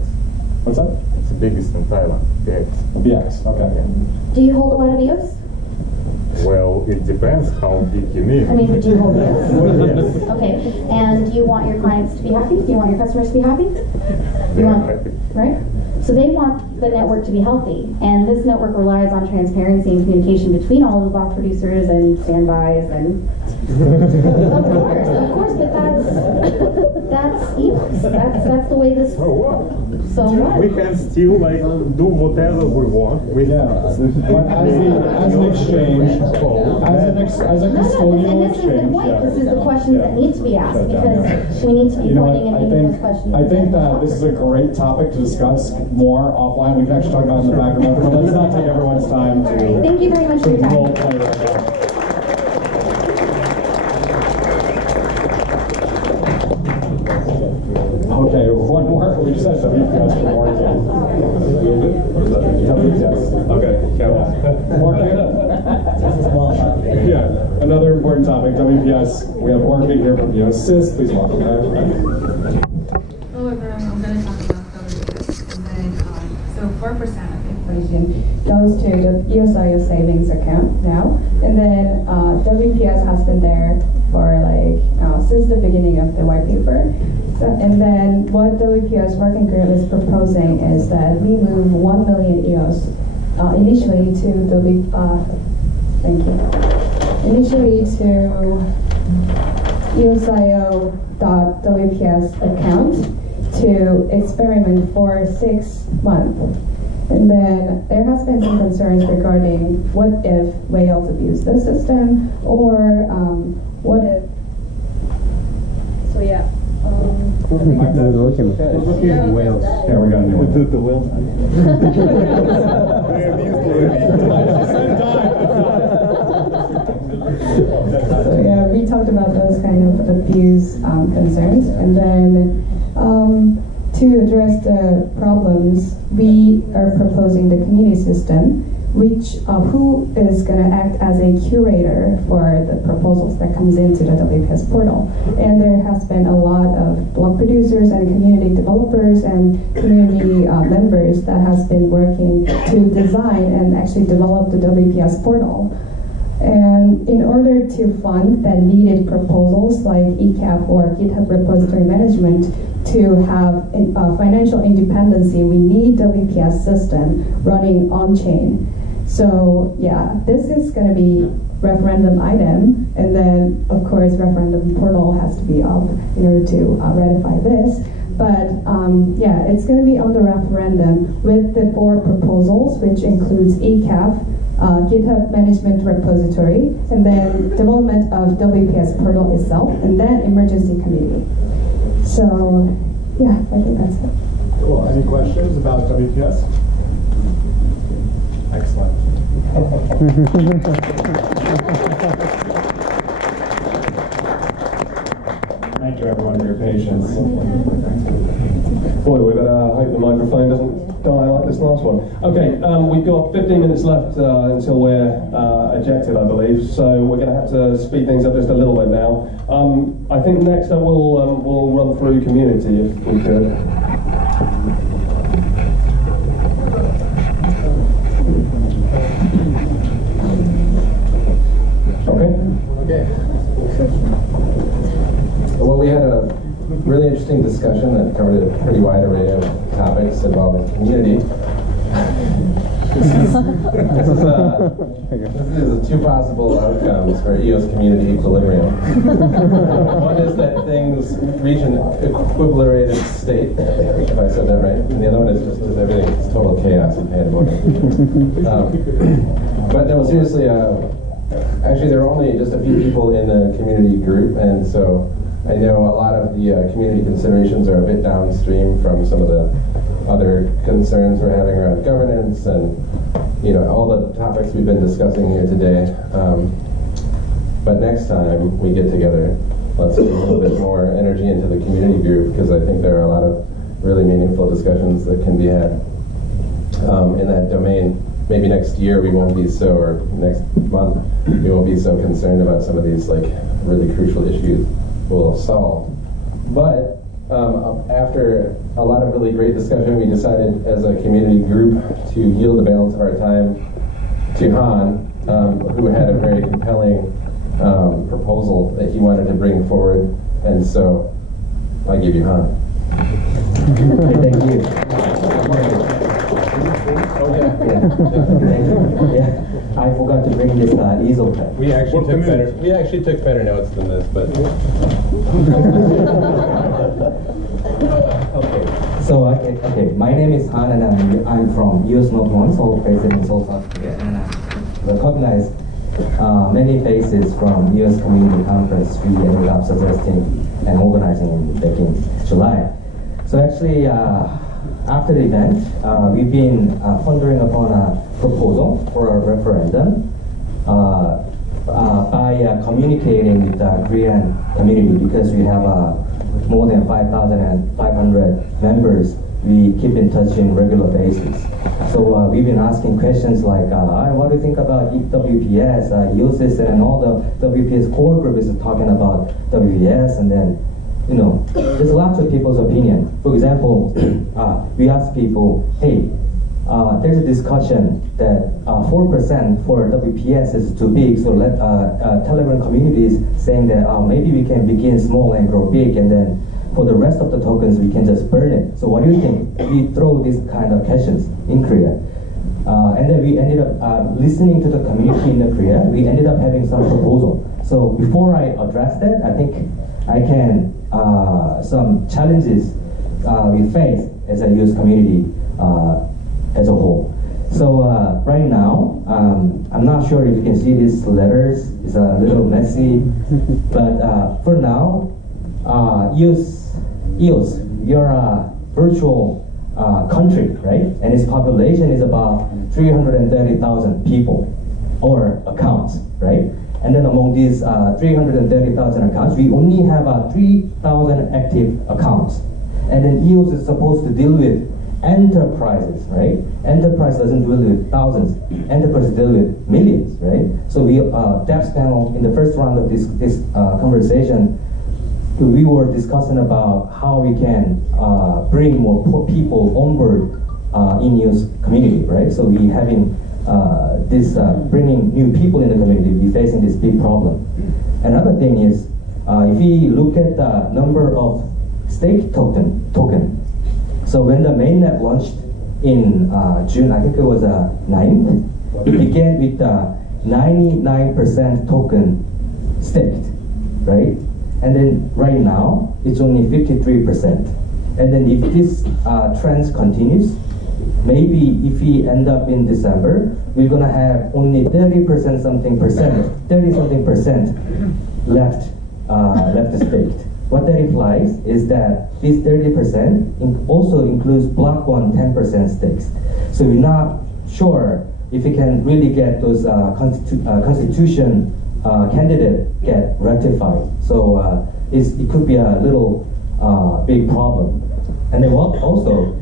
What's that? It's the biggest in Thailand. BX. BX. Okay. Do you hold a lot of EOS? Well, it depends how big you mean. I mean, do you hold EOS? Yes. Okay. And do you want your clients to be happy? Do you want your customers to be happy? Right? So they want the network to be healthy, and this network relies on transparency and communication between all of the block producers and standbys and of course, but that's EOS. That's the way this. So what? So what? We can still do whatever we want with. But as an exchange, as a custodial exchange, this is the questions that need to be asked, because we need to be pointing and making those questions. I think that this is a great topic to discuss more offline. We can actually talk about it in the back room, but let's not take everyone's time to. Thank you very much for your time. Role play right now. Okay, one more. We just had WPS for more again. WPS. Okay, yeah, another important topic, WPS. We have Orchid here from EOS. Please welcome her. Hello everyone, I'm going to talk about WPS. And then, so 4% of inflation goes to the EOS savings account now. And then WPS has been there for since the beginning of the white paper. And then what WPS working group is proposing is that we move 1 million EOS initially to the thank you. initially to EOSIO.WPS account to experiment for 6 months. And then there has been some concerns regarding what if whales abuse the system, or what if. So yeah. Whales. Yeah, we got a new one. The whales. So yeah, we talked about those kind of abuse concerns, and then to address the problems, we are proposing the community system, which who is going to act as a curator for the proposals that comes into the WPS portal. And there has been a lot of blog producers and community developers and community members that has been working to design and actually develop the WPS portal. And in order to fund the needed proposals like ECAP or GitHub repository management to have financial independency, we need WPS system running on-chain. So yeah, this is going to be referendum item, and then of course referendum portal has to be up in order to ratify this. But yeah, it's going to be on the referendum with the 4 proposals, which includes ECAP, GitHub management repository, and then development of WPS portal itself, and then emergency committee. So yeah, I think that's it. Cool. Any questions about WPS? Excellent. Thank you everyone for your patience. Boy, we better hope the microphone doesn't die like this last one. Okay, we've got 15 minutes left until we're ejected, I believe. So we're going to have to speed things up just a little bit now. I think next up we'll run through community if we could. Okay. Well, we had a really interesting discussion that covered a pretty wide array of topics involving community. This is 2 possible outcomes for EOS community equilibrium. One is that things reach an equilibrated state, if I said that right, and the other one is just everything is total chaos and pandemonium. But no, seriously, actually there are only just a few people in the community group, and so I know a lot of the community considerations are a bit downstream from some of the other concerns we're having around governance and all the topics we've been discussing here today. But next time we get together, let's put a little bit more energy into the community group, because I think there are a lot of really meaningful discussions that can be had in that domain. Maybe next year we won't be so, or next month we won't be so concerned about some of these really crucial issues we'll have solved. But after a lot of really great discussion, we decided as a community group to yield the balance of our time to Han, who had a very compelling proposal that he wanted to bring forward, and so I give you Han. Thank you. Oh yeah. Yeah. I forgot to bring this easel pen. We actually took better notes than this, but okay. My name is Han, and I'm from EOS Node 1, Seoul, based in Seoul, South Korea, and I recognize many faces from EOS Community Conference we ended up suggesting and organizing back in July. So actually, after the event, we've been pondering upon a proposal for a referendum by communicating with the Korean community, because we have more than 5,500 members. We keep in touch in regular basis. So we've been asking questions like, what do you think about WPS, EOS, and all the WPS core group is talking about WPS, and then there's lots of people's opinion. For example, we ask people, hey, there's a discussion that 4% for WPS is too big, so let Telegram communities saying that maybe we can begin small and grow big, and then for the rest of the tokens we can just burn it. So what do you think? We throw these kind of questions in Korea. And then we ended up listening to the community in the Korea. We ended up having some proposal. So before I address that, I think I can some challenges we face as a EOS community as a whole. So right now, I'm not sure if you can see these letters. It's a little messy, but for now, EOS, you're a virtual country, right? And its population is about 330,000 people or accounts, right? And then among these 330,000 accounts, we only have 3,000 active accounts. And then EOS is supposed to deal with enterprises, right? Enterprise doesn't deal with thousands. Enterprise deal with millions, right? So we, DAPS panel, in the first round of this conversation, we were discussing about how we can bring more people on board in EOS community, right? So we having this bringing new people in the community, we facing this big problem. Another thing is, if we look at the number of stake token. So when the mainnet launched in June, I think it was 9th, it began with 99% token staked, right? And then right now, it's only 53%. And then if this trend continues, maybe if we end up in December, we're gonna have only 30% something percent left staked. What that implies is that this 30% also includes block 1 10% stakes. So we're not sure if we can really get those constitution candidate get ratified. So it could be a little big problem. And then also,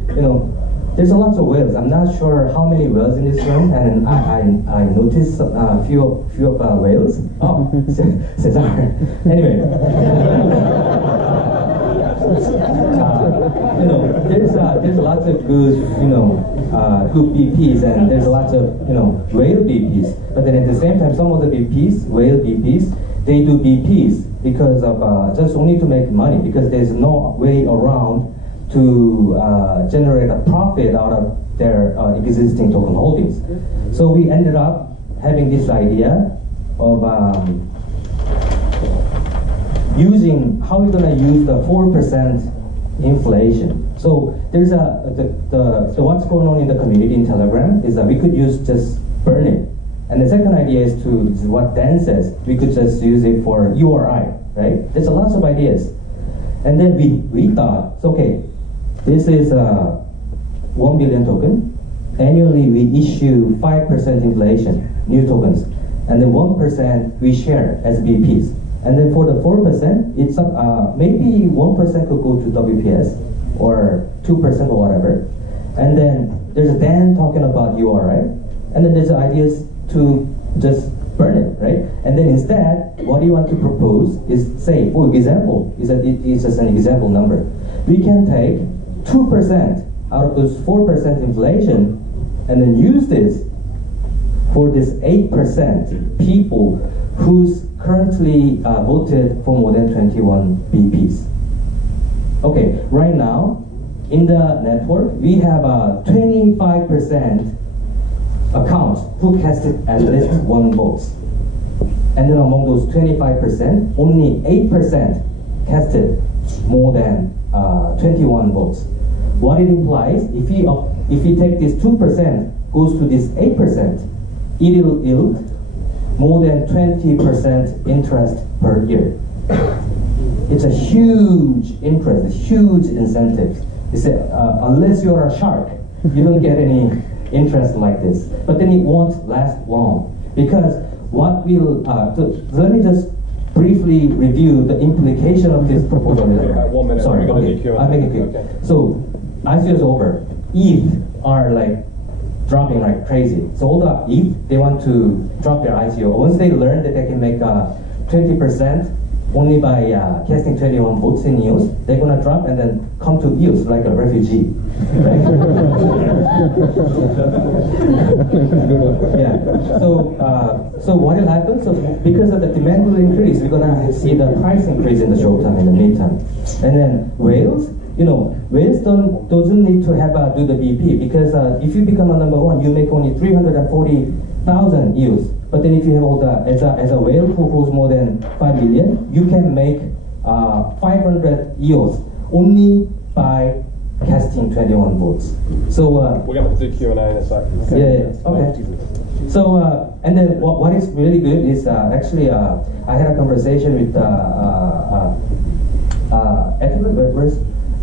there's a lot of whales. I'm not sure how many whales in this room, and I noticed a few of whales. Oh, Cesar. Anyway, there's lots of good, good BPs, and there's lots of whale BPs. But then at the same time, some of the BPs, whale BPs, they do BPs because of just only to make money, because there's no way around to generate a profit out of their existing token holdings. So we ended up having this idea of using how we're going to use the 4% inflation. So there's so what's going on in the community in Telegram is that we could use just burn it. And the second idea is what Dan says, we could just use it for URI, right? There's lots of ideas. And then we thought, okay, this is 1 billion token. Annually, we issue 5% inflation, new tokens. And then 1% we share as BPs. And then for the 4%, it's maybe 1% could go to WPS or 2% or whatever. And then there's a Dan talking about URI. And then there's ideas to just burn it, right? And then instead, what you want to propose is, say, for example, it's just an example number. We can take 2% out of those 4% inflation and then use this for this 8% people who's currently voted for more than 21 BPs. Okay, right now, in the network, we have 25% accounts who casted at least 1 vote. And then among those 25%, only 8% casted more than 21 votes. What it implies, if we take this 2% goes to this 8%, it'll yield more than 20% interest per year. It's a huge interest, a huge incentive. It's unless you're a shark, you don't get any interest like this. But then it won't last long, because what will, let me just briefly review the implication of this proposal. About 1 minute. Sorry, okay. I'll make it quick. Okay. So, ICO is over. ETH are like dropping like crazy. So all the ETH, they want to drop their ICO. Once they learn that they can make 20% only by casting 21 votes in EOS, they're gonna drop and then come to EOS like a refugee, right? Yeah. So what will happen? So because of the demand will increase, we're gonna see the price increase in the short term and the mid term. And then whales, you know, whales doesn't need to have do the BP, because if you become a number one, you make only 340,000 EOS. But then if you have all the, as a whale who holds more than 5 million, you can make 500 EOS only by casting 21 votes. So we're going to do Q&A in a second. Yeah. Okay. So and then what is really good is actually I had a conversation with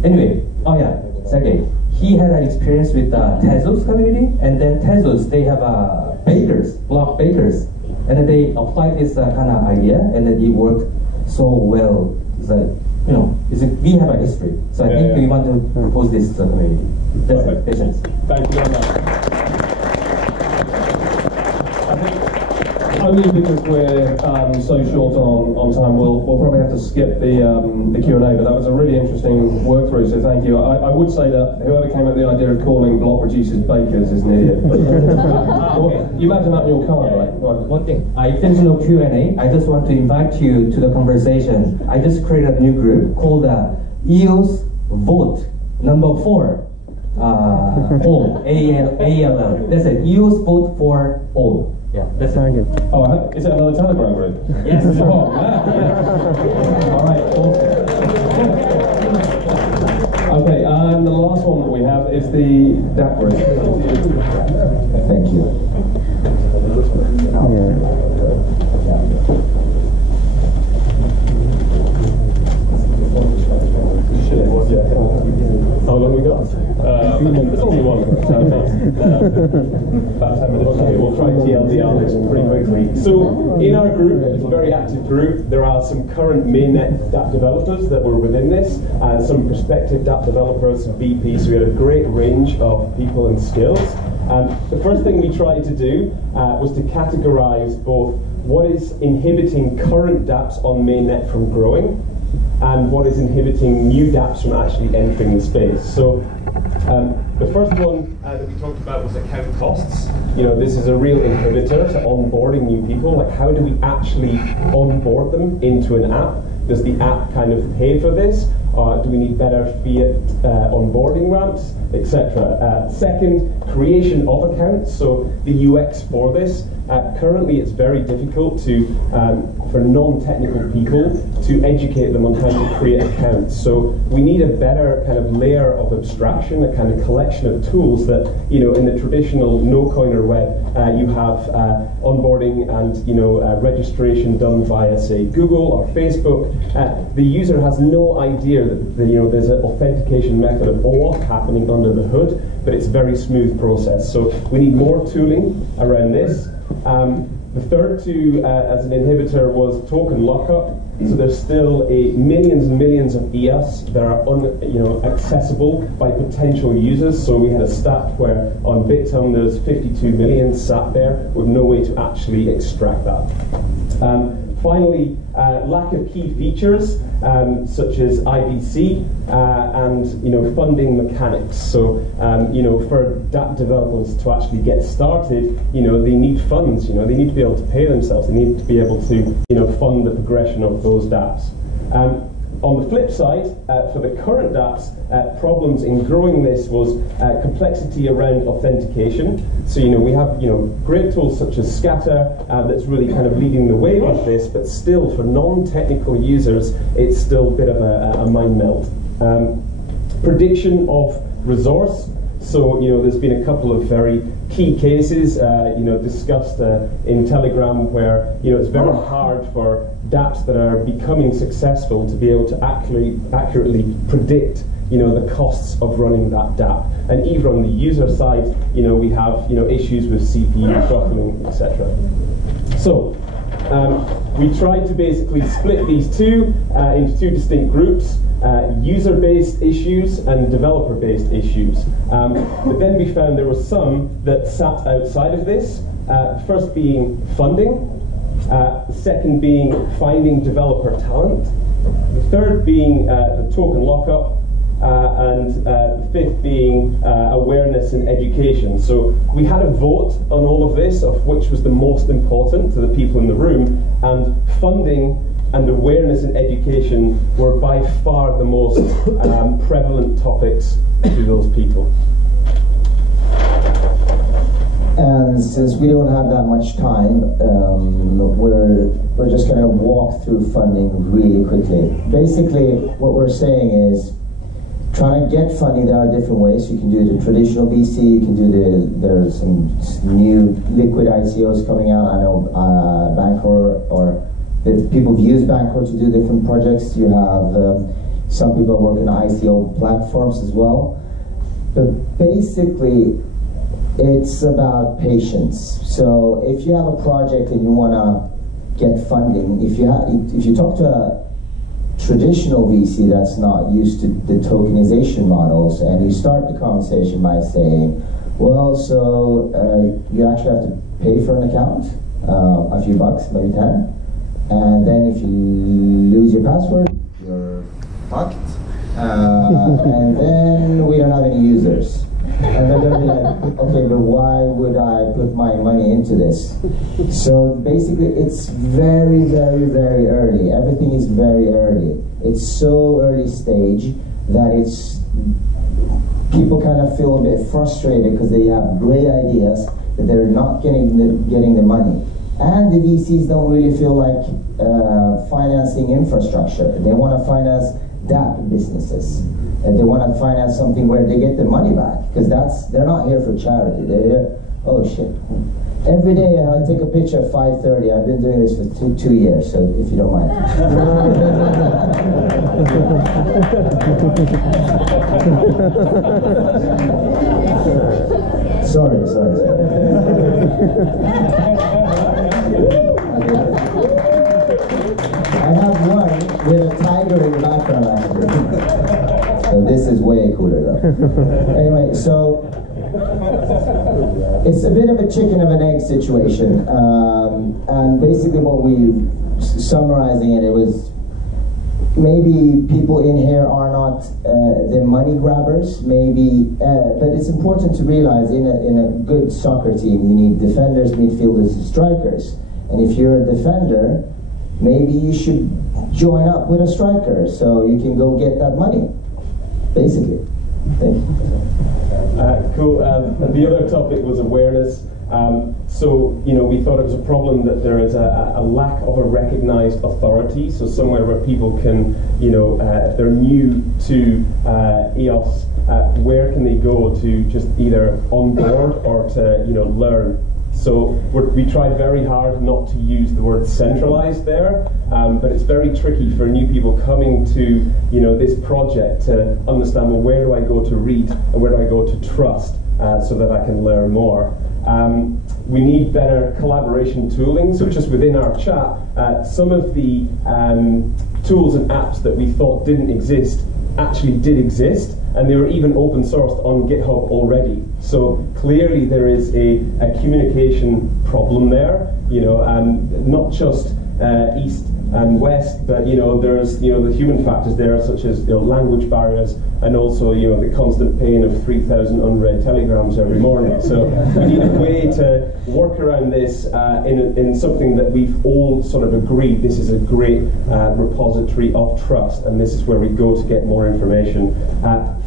anyway. Oh yeah, Sergey. He had an experience with Tezos community, and then Tezos, they have bakers, block bakers, and then they applied this kind of idea, and then it worked so well. That, you know, we have a history, so I think we want to propose this to the community. That's it. Patience. Thank you very much. Only because we're so short on time, we'll probably have to skip the Q&A, but that was a really interesting work through, so thank you. I would say that whoever came up with the idea of calling block producers bakers is an idiot. But, you imagine that in your car, right? One thing, if there's no Q&A, I just want to invite you to the conversation. I just created a new group called EOS Vote number 4. All, ALL. That's it, EOS Vote for All. Yeah, that's very good. Oh, is it another Telegram group? Yes. Oh, man. All right, awesome. Okay, and the last one that we have is the DAP group. Thank you. How long we got? There's only one. About 10 minutes. We'll try TLDR this pretty quickly. So, in our group, it's a very active group. There are some current mainnet DApp developers that were within this, and some prospective DApp developers, some VPs. So we had a great range of people and skills. The first thing we tried to do was to categorize both what is inhibiting current dApps on mainnet from growing, and what is inhibiting new dApps from actually entering the space. So the first one that we talked about was account costs. You know, this is a real inhibitor to onboarding new people. Like, how do we actually onboard them into an app? Does the app kind of pay for this? Do we need better fiat onboarding ramps, etc.? Second, creation of accounts. So the UX for this. Currently, it's very difficult for non-technical people to educate them on how to create accounts. So we need a better kind of layer of abstraction, a kind of collection of tools that, you know, in the traditional no-coiner web, you have onboarding and, you know, registration done via, say, Google or Facebook. The user has no idea that, you know, there's an authentication method of OAuth happening under the hood, but it's a very smooth process. So we need more tooling around this. The third as an inhibitor was token lockup. So there's still millions and millions of EOS that are accessible by potential users. So we had a stat where on Bitum there's 52 million sat there with no way to actually extract that. Finally, lack of key features such as IBC and, you know, funding mechanics. So you know, for DApp developers to actually get started, you know, they need funds. You know, they need to be able to pay themselves. They need to be able to, you know, fund the progression of those DApps. On the flip side, for the current dApps, problems in growing this was complexity around authentication. So, you know, we have, you know, great tools such as Scatter that's really kind of leading the way with this, but still for non-technical users, it's still a bit of a mind melt. Prediction of resource. So, you know, there's been a couple of very key cases, you know, discussed in Telegram where, you know, it's very hard for dApps that are becoming successful to be able to accurately predict, you know, the costs of running that dApp. And even on the user side, you know, we have, you know, issues with CPU throttling, etc. So, we tried to basically split these two into two distinct groups. User-based issues and developer-based issues. But then we found there were some that sat outside of this. First being funding, the second being finding developer talent, the third being the token lockup, and the fifth being awareness and education. So we had a vote on all of this, of which was the most important to the people in the room, and funding and awareness and education were by far the most prevalent topics to those people. And since we don't have that much time, we're just going to walk through funding really quickly. Basically, what we're saying is, trying to get funding, there are different ways. You can do the traditional VC, you can do there's some new liquid ICOs coming out. I know Bancor, or the people have used Bancor to do different projects. You have some people working on ICO platforms as well. But basically, it's about patience. So if you have a project and you want to get funding, if you talk to a traditional VC that's not used to the tokenization models, and you start the conversation by saying, well, so you actually have to pay for an account, a few bucks, maybe 10, and then if you lose your password, you're fucked, and then we don't have any users. And they're going to be like, okay, but why would I put my money into this? So basically, it's very, very, very early. Everything is very early. It's so early stage that people kind of feel a bit frustrated because they have great ideas that they're not getting the money. And the VCs don't really feel like financing infrastructure. They want to finance DApp businesses. And they want to finance something where they get the money back, because they're not here for charity. They're here, oh shit. Every day I take a picture at 5:30. I've been doing this for 2 years, so if you don't mind. Sorry. I have one with a tiger in the background actually. So this is way cooler though. Anyway, so it's a bit of a chicken and egg situation, and basically what we summarizing it was, maybe people in here are not the money grabbers, maybe, but it's important to realize in a good soccer team you need defenders, midfielders, and strikers. And if you're a defender, maybe you should join up with a striker so you can go get that money. Basically. Thank you. Cool. The other topic was awareness. So, we thought it was a problem that there is a lack of a recognized authority. So somewhere where people can, if they're new to EOS, where can they go to just either onboard or to, learn? So we tried very hard not to use the word centralized there, but it's very tricky for new people coming to this project to understand, well, where do I go to read and where do I go to trust so that I can learn more. We need better collaboration tooling. So just within our chat, some of the tools and apps that we thought didn't exist actually did exist, and they were even open sourced on GitHub already. So clearly there is a communication problem there, not just east and west, but there's the human factors there, such as language barriers, and also the constant pain of 3,000 unread telegrams every morning. So we need a way to work around this in something that we've all sort of agreed this is a great repository of trust, and this is where we go to get more information.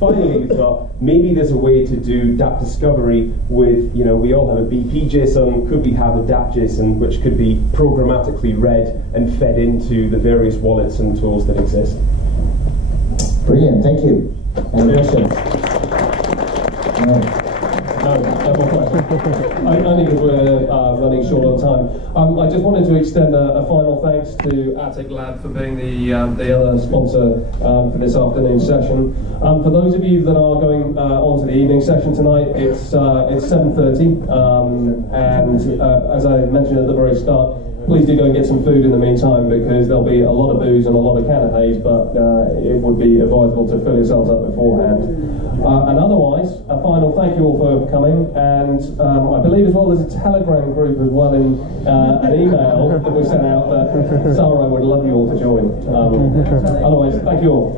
Finally, we thought maybe there's a way to do DApp discovery with, we all have a BP JSON, could we have a DApp JSON which could be programmatically read and fed into the various wallets and tools that exist. Brilliant, thank you. Any questions? No more questions. Only because we're running short on time. I just wanted to extend a final thanks to Attic Lab for being the other sponsor for this afternoon session. For those of you that are going on to the evening session tonight, it's 7:30, and as I mentioned at the very start, please do go and get some food in the meantime, because there'll be a lot of booze and a lot of canapes, but it would be advisable to fill yourselves up beforehand. And otherwise, a final thank you all for coming, and I believe as well there's a Telegram group as well in an email that we sent out that Sarah would love you all to join. Otherwise, thank you all.